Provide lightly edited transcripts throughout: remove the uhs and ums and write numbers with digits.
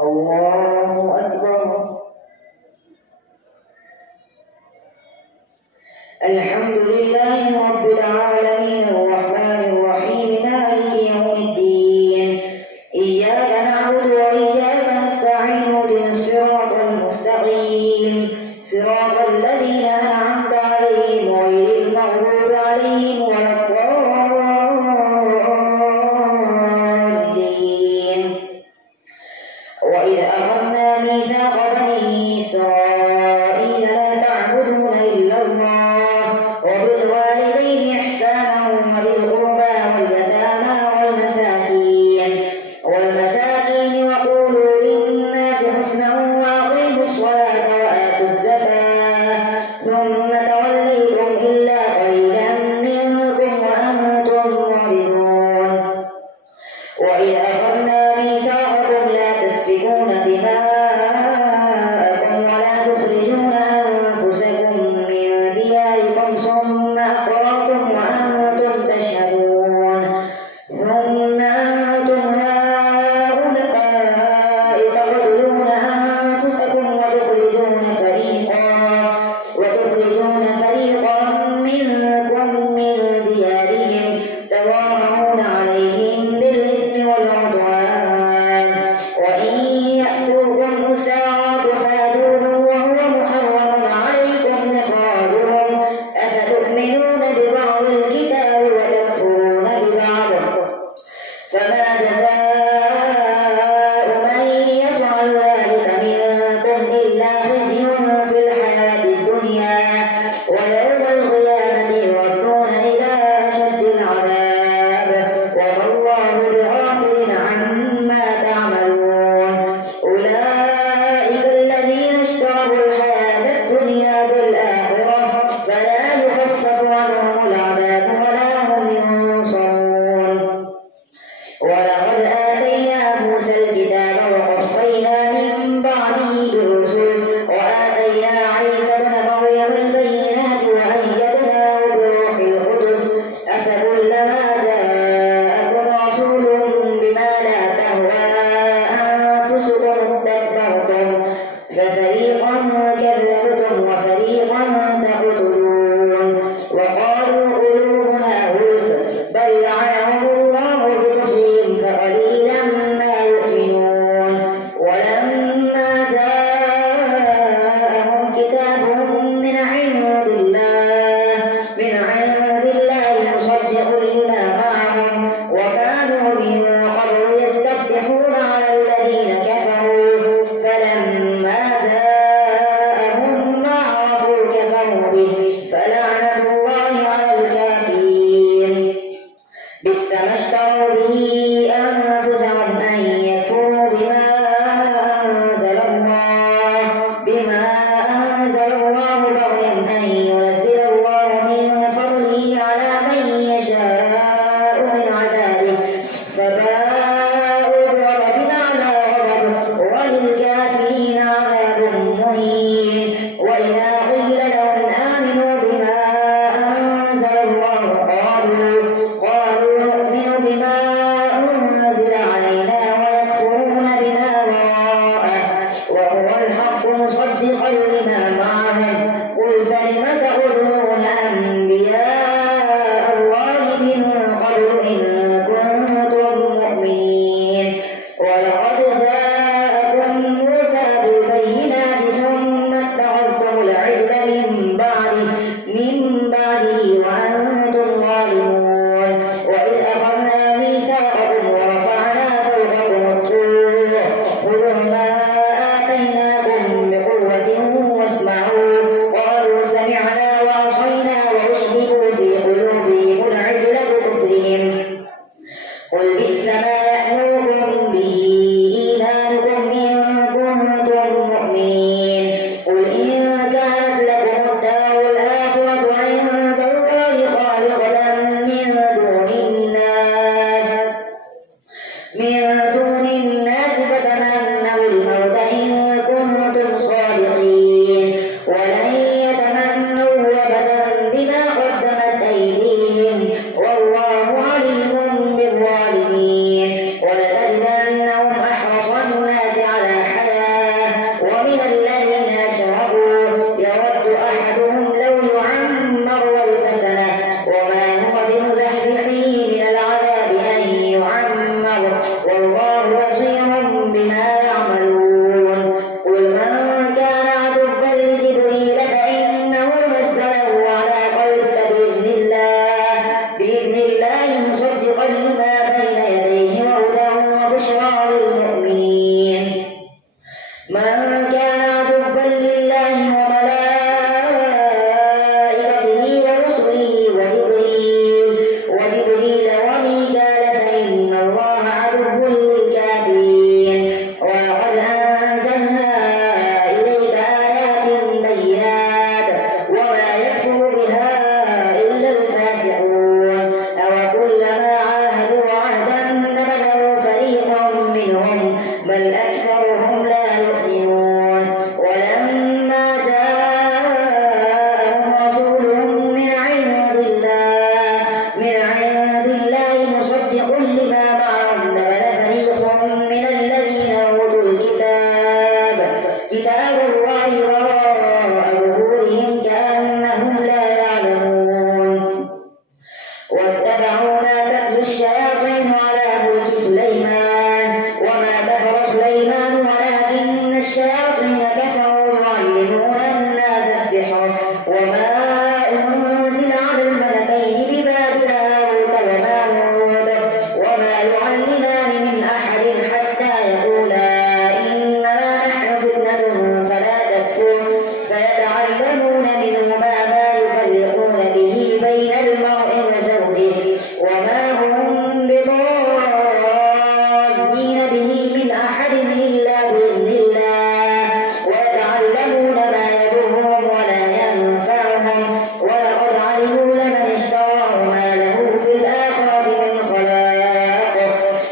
الله أكبر. الحمد لله رب العالمين الرحمن الرحيم مالك يوم الدين إياك نعبد وإياك نستعين اهدنا الصراط المستقيم صراط الذين أنعمت عليهم غير المغضوب عليهم ولا الضالين. وإذ أخذنا ميثاق بني إسرائيل لا تعبدون إلا الله وبالوالدين إحسانا وذي القربى واليتامى والمساكين وبشرى للمؤمنين من كان عدوا لله وملائكته ورسله وجبريل وميكال فإن الله عدو للكافرين ولقد أنزلنا إليك آيات بينات وما يكفر بها إلا الفاسقون أوكلما عاهدوا عهدا نبذه فريق منهم بل أكثرهم لا يؤمنون ولما جاءهم رسول من عند الله مصدق لما معهم نبذ فريق من الذين أوتوا كتاب الله وراء ظهورهم كأنهم لا يعلمون واتبعوا ما تتلو الشياطين على ملك سليمان وما كفر سليمان ولكن الشياطين كفروا يعلمون الناس السحر وما أنزل على الملكين ببابل هاروت وماروت وما يعلمان من أحد حتى يقولا إنما نحن فتنة فلا تكفر فيتعلمون منهما ما يفرقون به بين المرء وزوجه وما هم بضارين به من أحد إلا بإذن الله ويتعلمون ما يضرهم ولا ينفعهم ولقد علموا لمن اشتراه ما له في الآخرة من خلاق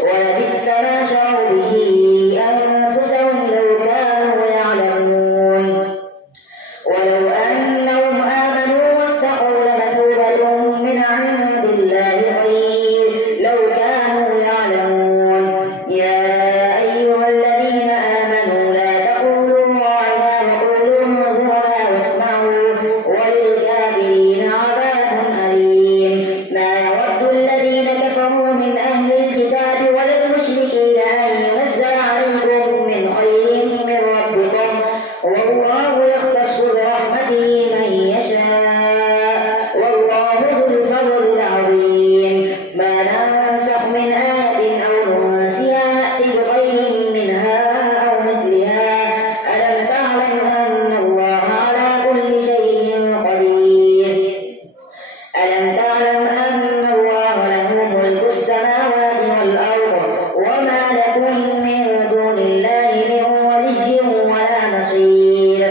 ولبئس ما شروا به أنفسهم لو كانوا يعلمون ولو أنهم آمنوا واتقوا لمثوبة من عند الله خير لو كانوا يعلمون يا أيها الذين آمنوا لا تقولوا راعنا وقولوا انظرنا واسمعوا وللكافرين عذاب أليم ما يود الذين كفروا من أهل الكتاب ولا المشركين أن ينزل عليكم من خير من ربكم والله يختص برحمته من يشاء والله ذو الفضل العظيم ما ننسخ من آية أو ننسها نأتي بخير منها أو مثلها ألم تعلم أن الله على كل شيء قدير ألم تعلم أن الله له ملك السماوات والأرض وما لكم من دون الله من ولي ولا نصير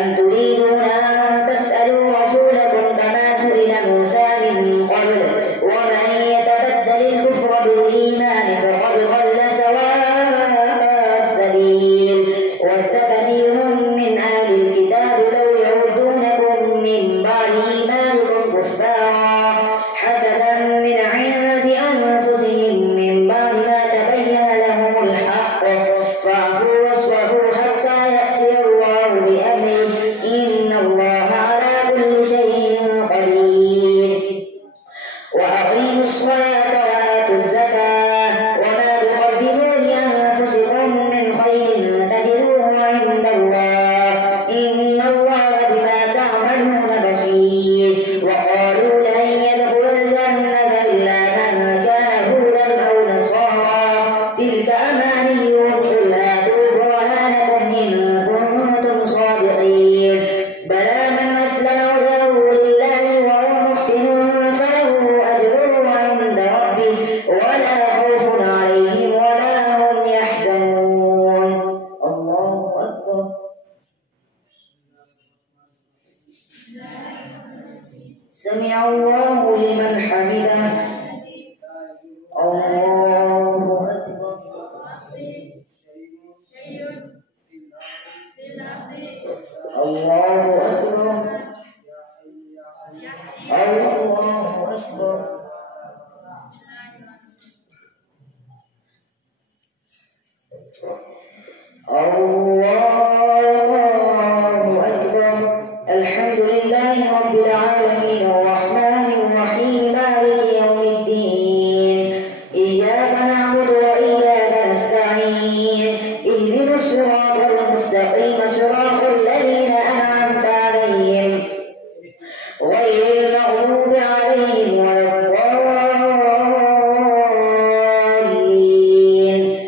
أم تريدون أن تسألوا رسولكم كما سئل موسى من قبل ومن يتبدل الكفر بالإيمان فقد ضل سواء السبيل ود كثير من أهل الكتاب لو يردونكم من بعد إيمانكم كفارا حسدا من عند أنفسهم من بعد ما تبين لهم الحق فاعفوا واصفحوا حتى يأتي الله بأمره إن الله على كل شيء قدير وأقيموا الصلاة وآتوا الزكاة وما تقدموا لأنفسكم من خير تجدوه عند الله إن الله بما تعملون بصير وقالوا لن يدخل الجنة إلا من كان هودا أو نصارى تلك أمانيهم قل هاتوا برهانكم إن كنتم صادقين بلى من أسلم وجهه لله وهو محسن فله أجره عند ربه ولا خوف عليهم ولا هم يحزنون الله أكبر سمع الله لمن حمده الله أكبر الله أكبر الله أكبر الله أكبر الحمد لله رب العالمين الرحمن الرحيم مالك يوم الدين إياك نعبد وإياك نستعين اهدنا الصراط المستقيم صراط الذين أنعمت عليهم غير المغضوب عليهم ولا الضالين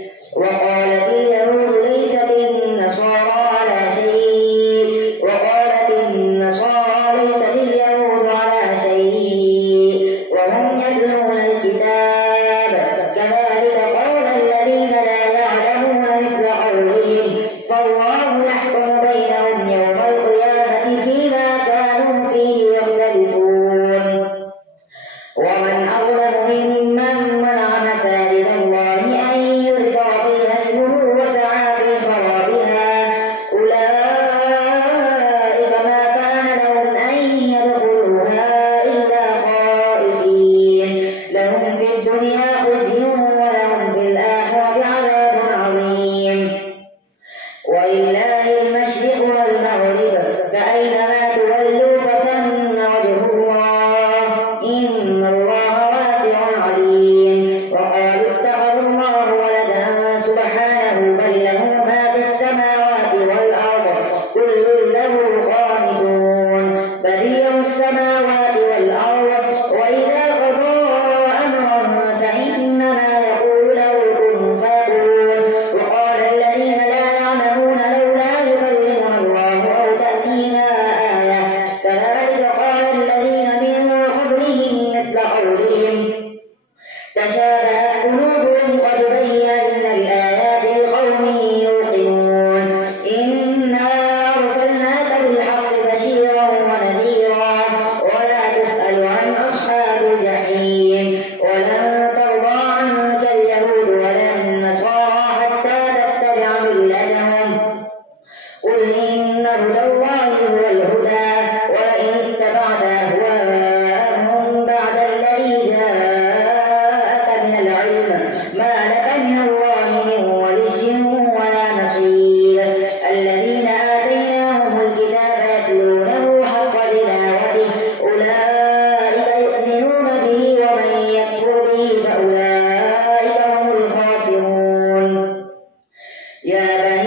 يا بني